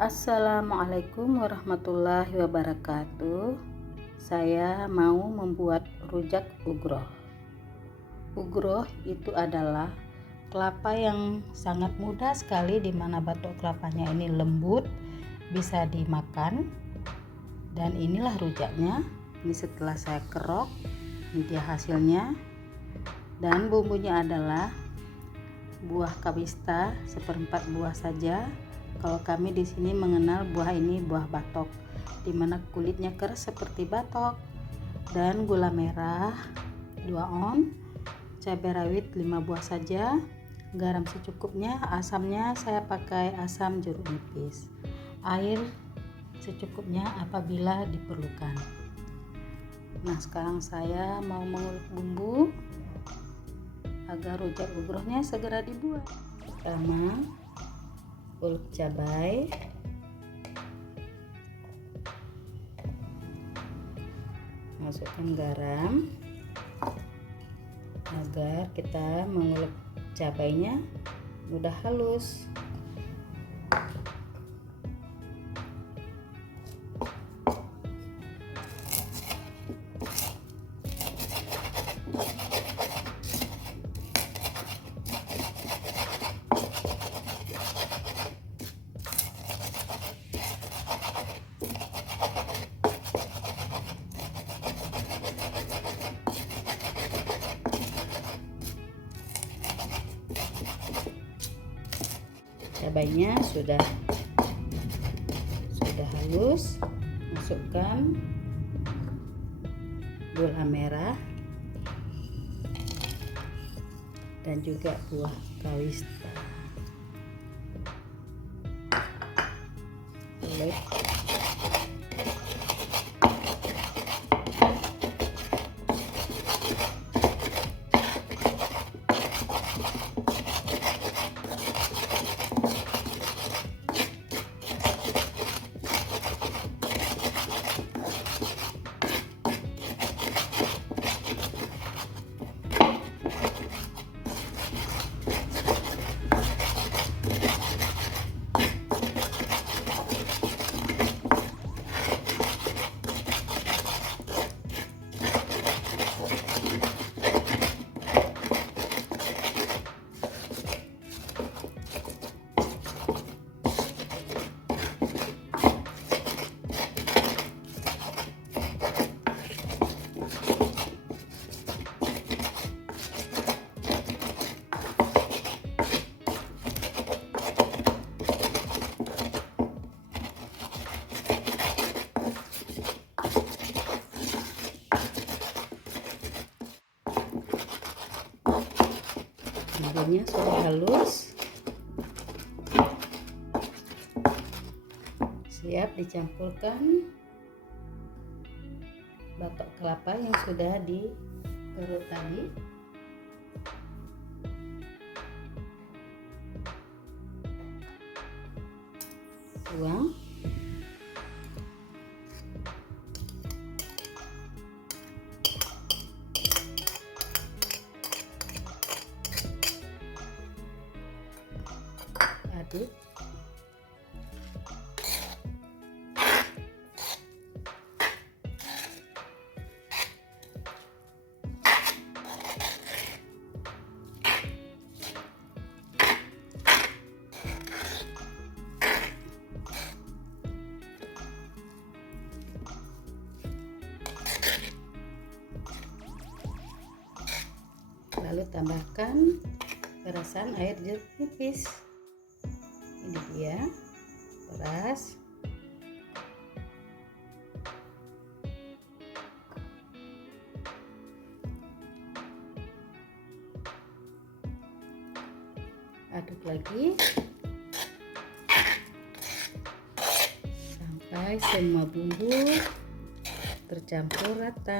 Assalamualaikum warahmatullahi wabarakatuh. Saya mau membuat rujak ugroh. Ugroh itu adalah kelapa yang sangat mudah sekali, di mana batok kelapanya ini lembut, bisa dimakan. Dan inilah rujaknya. Ini setelah saya kerok, ini dia hasilnya. Dan bumbunya adalah buah kawista, 1/4 buah saja. Kalau kami di sini mengenal buah ini buah batok, dimana kulitnya keras seperti batok. Dan gula merah 2 on, cabai rawit 5 buah saja, garam secukupnya, asamnya saya pakai asam jeruk nipis, air secukupnya apabila diperlukan. Nah, sekarang saya mau mengulek bumbu agar rujak ugrohnya segera dibuat. Pertama, ulek cabai, masukkan garam agar kita mengulek cabainya mudah halus. Cabainya sudah halus, masukkan gula merah dan juga buah kawista. Ulek. Bumbunya sudah halus, siap dicampurkan batok kelapa yang sudah dikeruk tadi. Tuang. Aduk. Lalu tambahkan perasan air jeruk nipis. Ini dia peras. Aduk lagi sampai semua bumbu tercampur rata.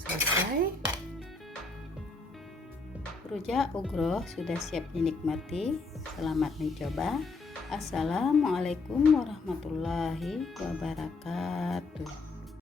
Selesai, Rujak ugroh sudah siap dinikmati. Selamat mencoba. Assalamualaikum warahmatullahi wabarakatuh.